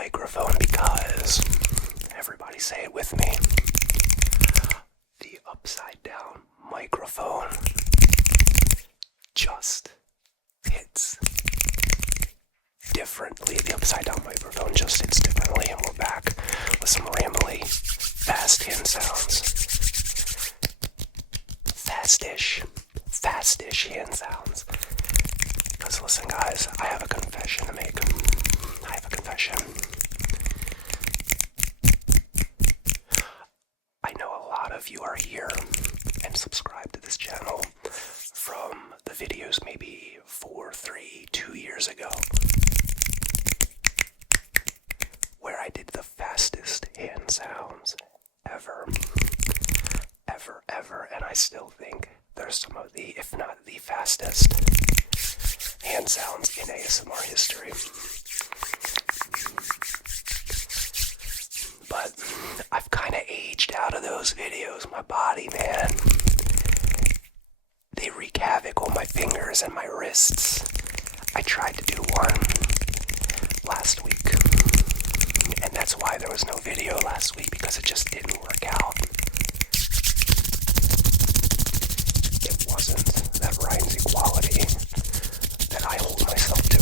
microphone because, everybody say it with me, the upside down microphone just hits differently. The upside down microphone just hits differently, and we're back with some Rambly fast hand sounds. Fastish hand sounds. Because listen guys, I have a confession to make. I know a lot of you are here and subscribe to this channel from the videos maybe 2 years ago, where I did the fastest hand sounds ever, and I still think there's some of the, if not the fastest hand sounds in ASMR history. But I've kind of aged out of those videos. My body, man, they wreak havoc on my fingers and my wrists. I tried to do one last week, and that's why there was no video last week, because it just didn't work out. It wasn't that Rynsey quality that I hold myself to.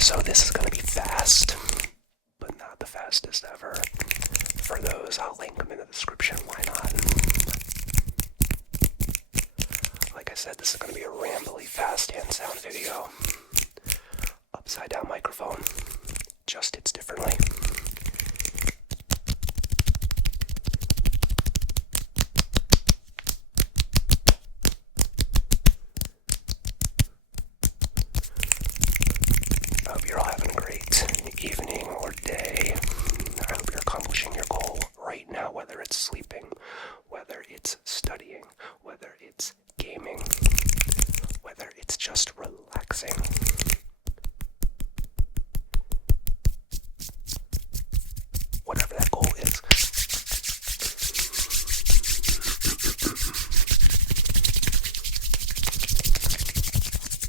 So this is going to be fast, but not the fastest ever. For those, I'll link them in the description, why not? Like I said, this is going to be a rambly fast hand sound video. Upside down microphone, just hits differently. I hope you're all having a great evening or day. I hope you're accomplishing your goal right now, whether it's sleeping, whether it's studying, whether it's gaming, whether it's just relaxing. Whatever that goal is.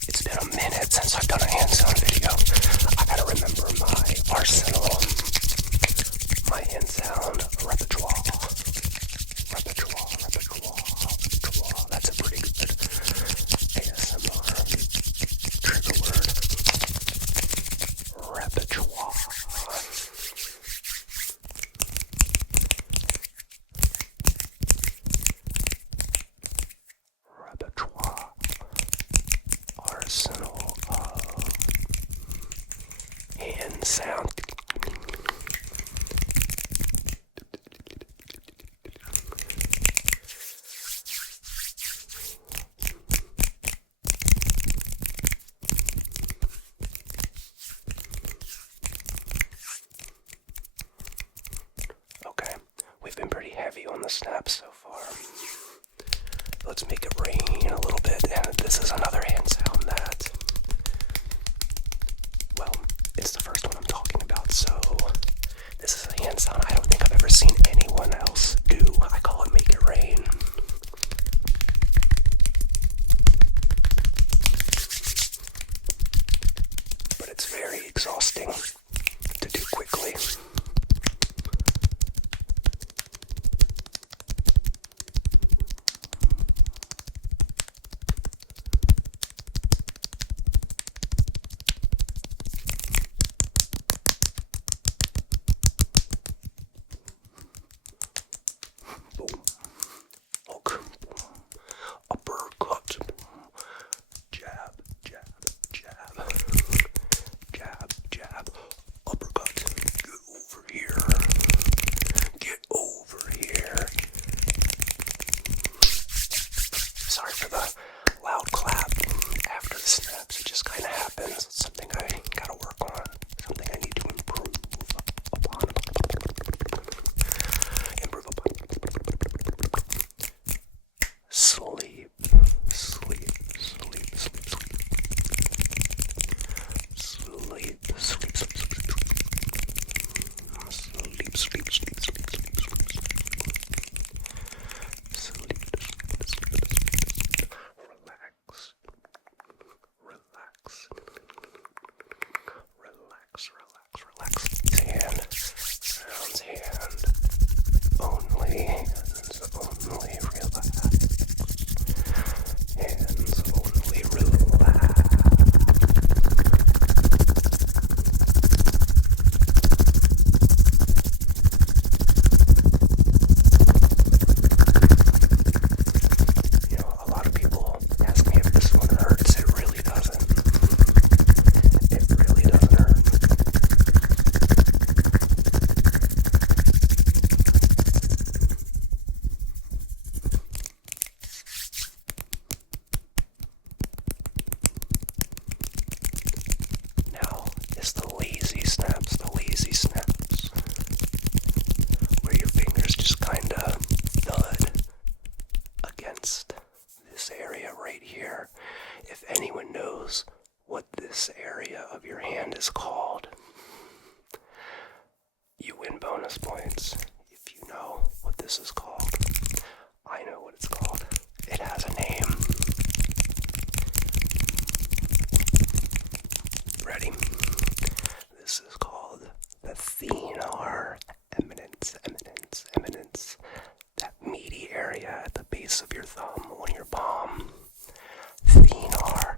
It's been a minute since I've done a hand sound video. I gotta remember my arsenal, my hand sound repertoire. That's a pretty good ASMR trigger word. Repertoire. Arsenal of hand sound. Okay, we've been pretty heavy on the snaps so far. Let's make it rain a little bit, and this is another hand sound that, well, it's the first one I'm talking about, so this is a hand sound I don't think I've ever seen anyone else do. I call it make it rain. But it's very exhausting to do quickly. Uppercut. Jab, jab, jab. Jab, jab. Uppercut. Get over here. Get over here. Sorry for the loud clap after the snaps. It just kind of happens. It's something I gotta work on. Something I need to improve upon. Sleep. Sleep. is the lazy snaps, where your fingers just kinda thud against this area right here. If anyone knows what this area of your hand is called, you win bonus points. If you know what this is called, I know what it's called. It has a name. Ready? This is called the thenar eminence. That meaty area at the base of your thumb on your palm. Thenar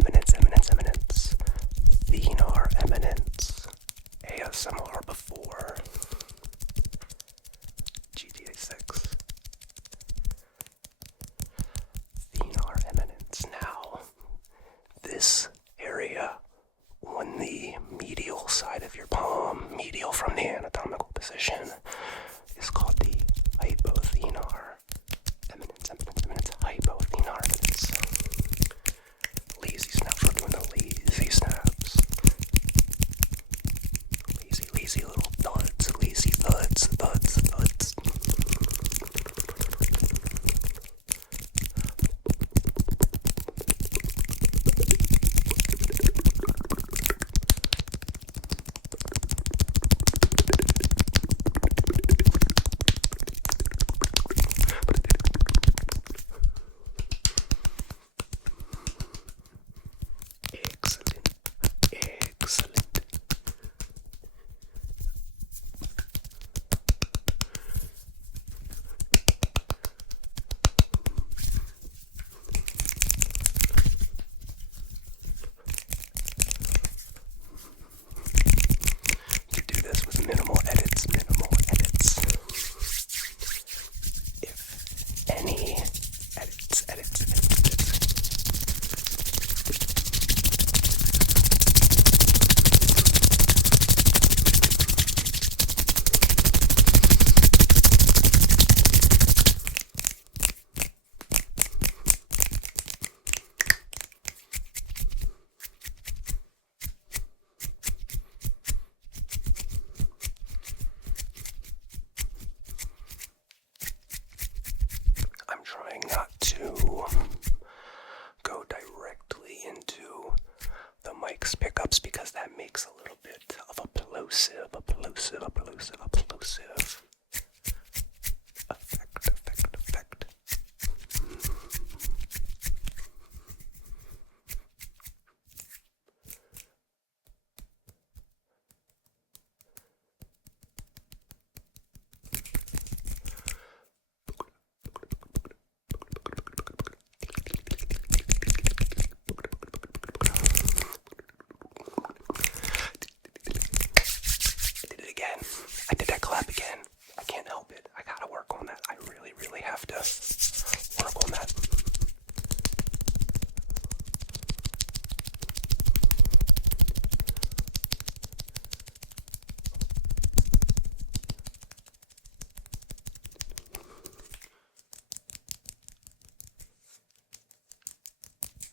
eminence. Thenar eminence. ASMR before GTA 6. Thenar eminence. Now, this area on the medial side of your palm, medial from the anatomical position, is called the hypothenar eminence. Hypothenar eminence. Lazy snaps. We're doing the lazy snaps. Lazy little thuds. Lazy thuds. Excellent. You do this with minimal edits. If any edits. I'm trying not to go directly into the mic's pickups because that makes a little bit of a plosive effect. I did that clap again. I can't help it. I gotta work on that. I really have to work on that.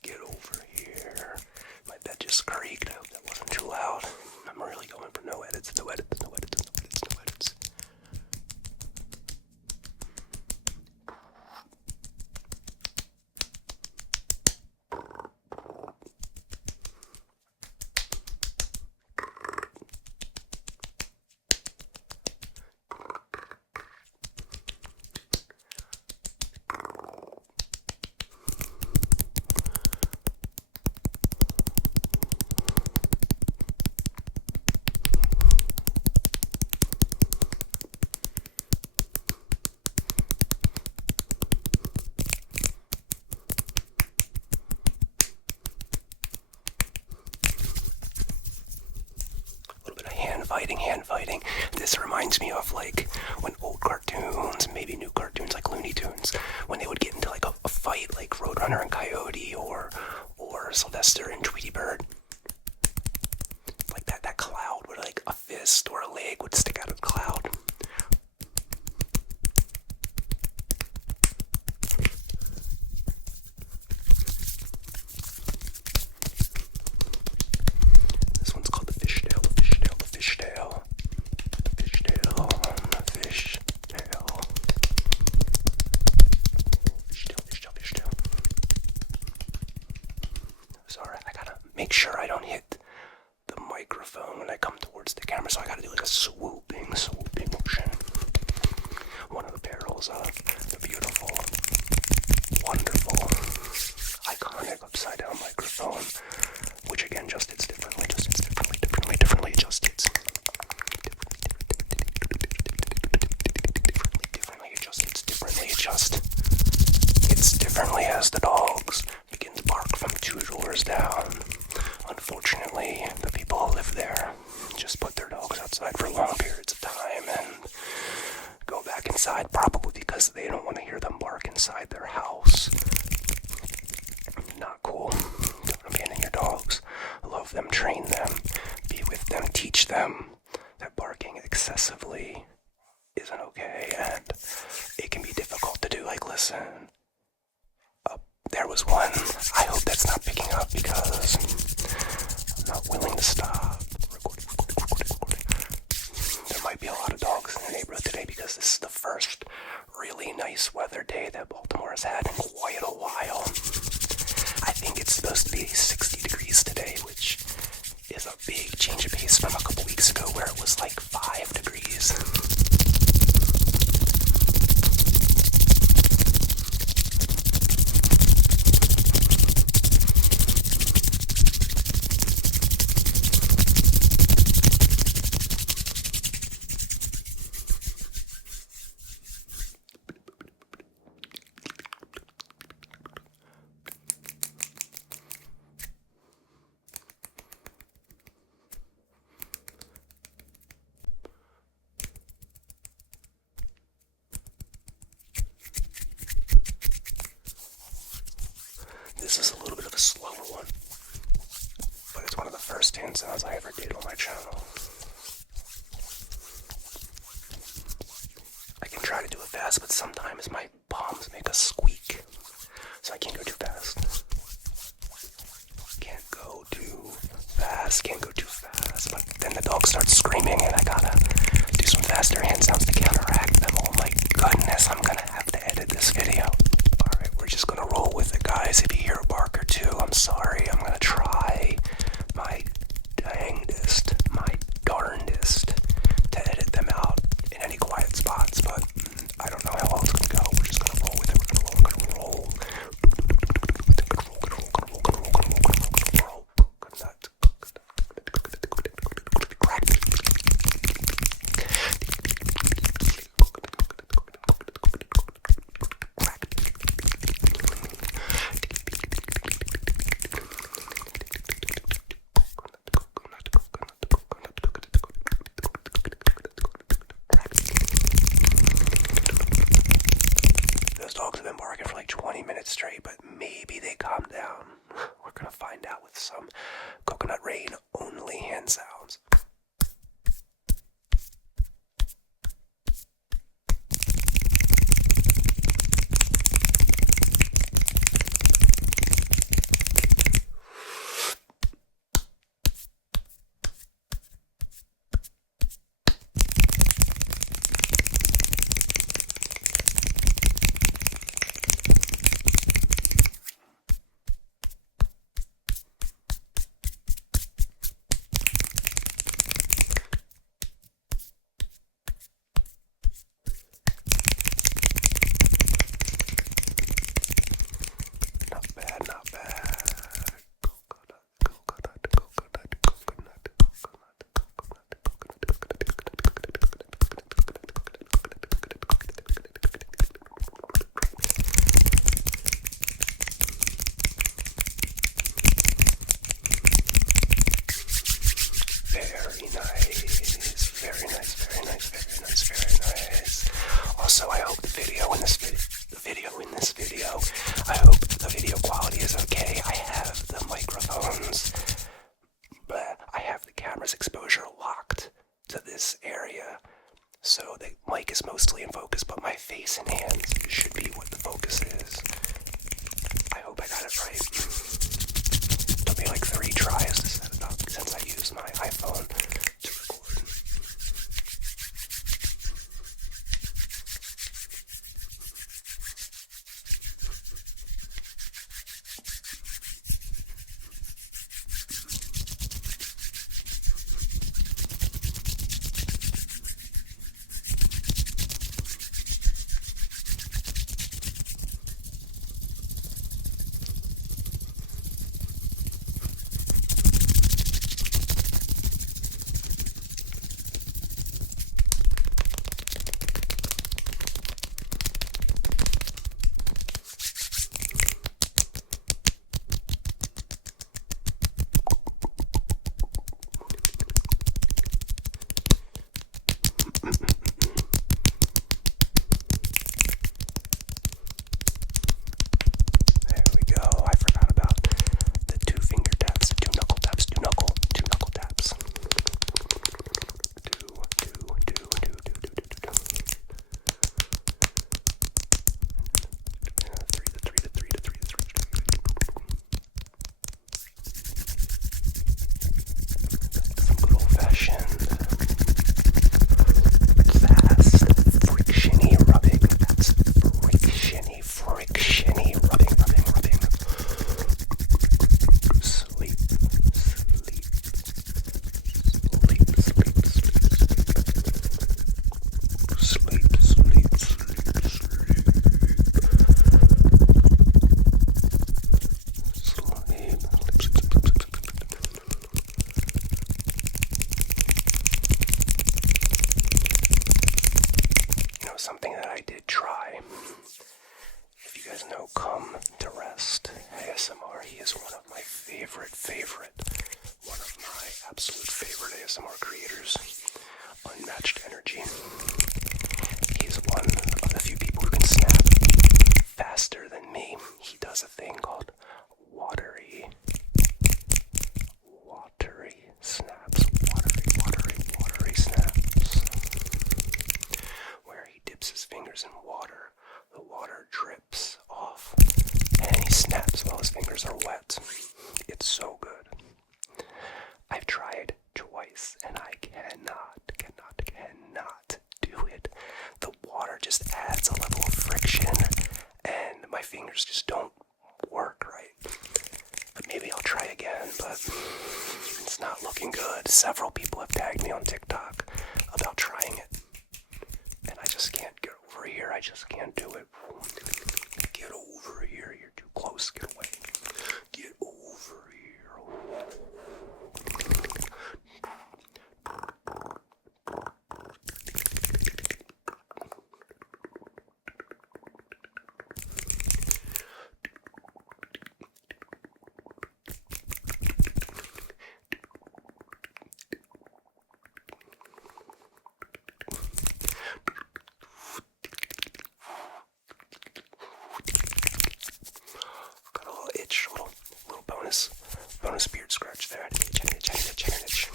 Get over here. My bed just creaked. I hope that wasn't too loud. I'm really going for no edits. Hand fighting. This reminds me of like when old cartoons, maybe new cartoons like Looney Tunes, when they would get into like a fight like Roadrunner and Coyote or Sylvester and Tweety Bird. Like that cloud would like a fist or a leg would stick out of the cloud. Sorry, I gotta make sure I don't hit the microphone when I come towards the camera, so I gotta do like a swooping motion. One of the barrels of the beautiful, wonderful, iconic upside down microphone, which again just hits differently, differently, just hits hits differently as the dogs begin to bark from 2 doors down. Unfortunately, the people who live there just put their dogs outside for long periods of time and go back inside, probably because they don't want to hear them bark inside their house. Not cool. Don't abandon your dogs. Love them, train them, be with them, teach them that barking excessively isn't okay, and it can be difficult to do. Like, listen, there was one. I hope that's not picking up because I'm not willing to stop recording. There might be a lot of dogs in the neighborhood today because this is the first really nice weather day that Baltimore has had in quite a while. I think it's supposed to be 60 degrees today, which is a big change of pace from a couple weeks ago where it was like 5 degrees. This is a little bit of a slower one, but it's one of the first hand sounds I ever did on my channel. I can try to do it fast, but sometimes my palms make a squeak, so I can't go too fast. Can't go too fast, but then the dog starts screaming and I gotta do some faster hand sounds to counteract them. Oh my goodness, I'm gonna have to edit this video. Alright, we're just gonna roll with it, guys. If you hear a bark or two, I'm sorry. I'm gonna try my dangdest, my darndest to edit them out in any quiet spots, but I don't know how well it's gonna go. We're just gonna roll with it. We're gonna roll. Those dogs have been barking for like 20 minutes straight, but maybe they calm down. We're gonna find out with some coconut rain only hand sounds. one of my absolute favorite ASMR creators, Unmatched Energy. He's one of the few people who can snap faster than me. He does a thing called Watery. Watery snaps. Watery snaps. Where he dips his fingers in water. The water drips off. And he snaps while his fingers are wet. It's so good. I've tried twice and I cannot do it. The water just adds a level of friction and my fingers just don't work right. But maybe I'll try again, but it's not looking good. Several people have tagged me on TikTok about trying it. And I just can't get over here. I just can't do it. Get over here. You're too close. Get away. Get over here. Bonus beard scratch there. Itch.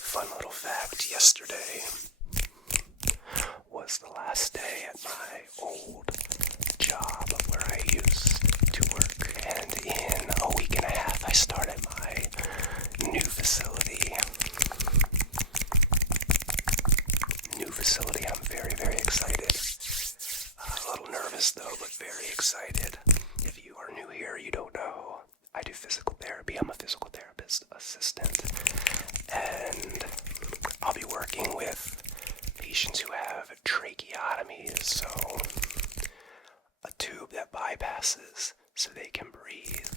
Fun little fact, yesterday was the last day at my old job where I used to work, and in a week and a half I start at my new facility. I'm very excited. A little nervous though, but very excited. If you are new here, you don't know, I do physical therapy. I'm a physical therapist assistant, and I'll be working with patients who have tracheotomies, so a tube that bypasses so they can breathe.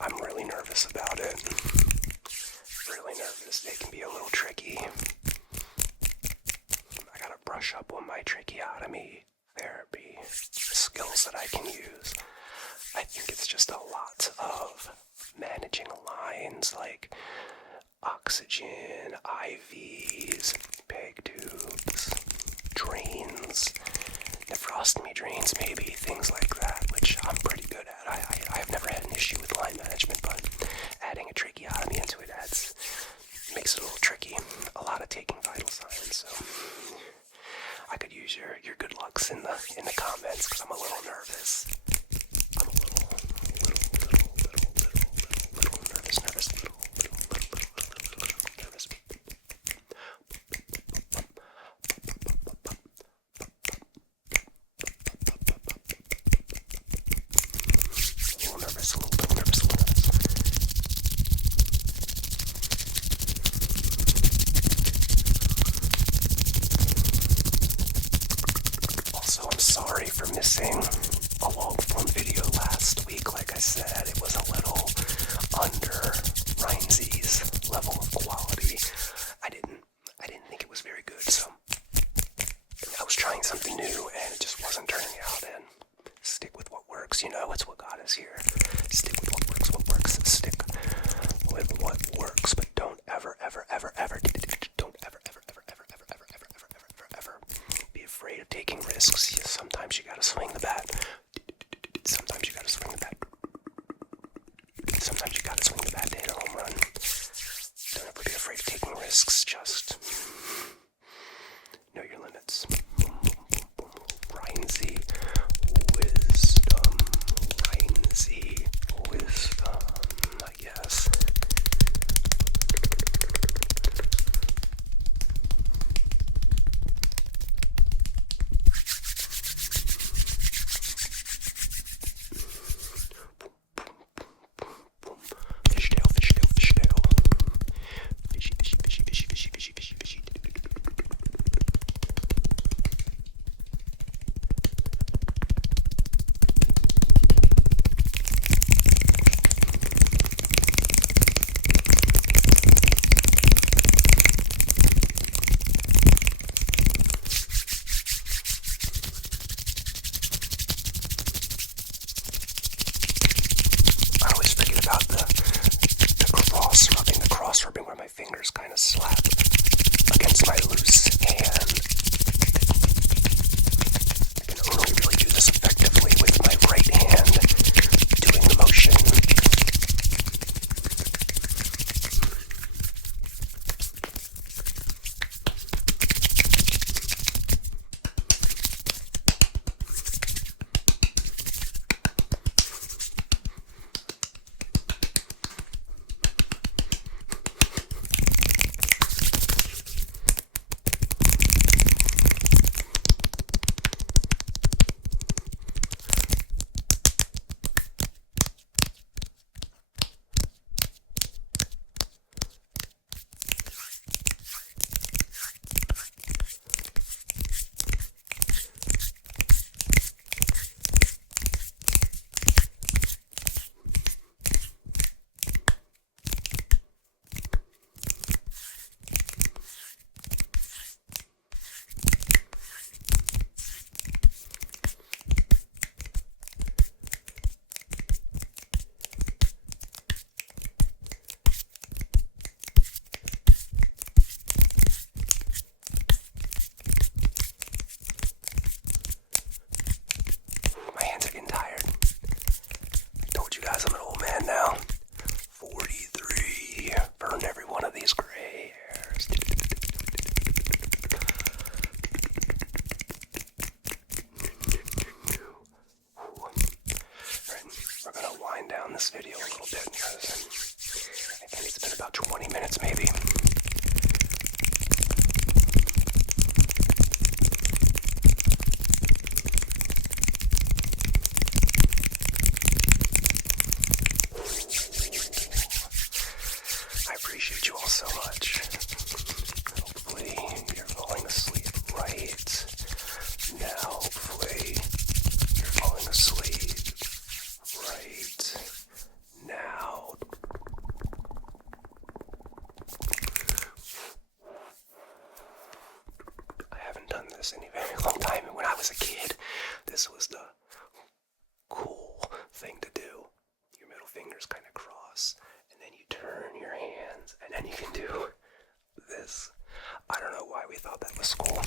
I'm really nervous about it. Really nervous. They can be a little tricky. I gotta brush up on my tracheotomy therapy skills that I can use. I think it's just a lot of managing lines like oxygen, IVs, peg tubes, drains, nephrostomy drains, maybe, things like that, which I'm pretty good at. I've never had an issue with line management, but adding a tracheotomy into it makes it a little tricky. A lot of taking vital signs, so I could use your good lucks in the comments, because I'm a little nervous. I'm a little nervous, nervous. Also, I'm sorry for missing a long-form video last week. Like I said, it was a little under Rynsey's level of quality. I didn't think it was very good, so I was trying something new and it just wasn't turning out. And stick with what works, it's what got us here. Stick with what works, stick with what works, but don't ever be afraid of taking risks. Sometimes you gotta swing the bat. Sometimes you gotta swing the bat to hit a home run. Don't ever be afraid of taking risks. Just know your limits. Rynsey wisdom, I guess. Fishtail. Fishy. this in a very long time, and when I was a kid, this was the cool thing to do. Your middle fingers kind of cross, and then you turn your hands, and then you can do this. I don't know why we thought that was cool.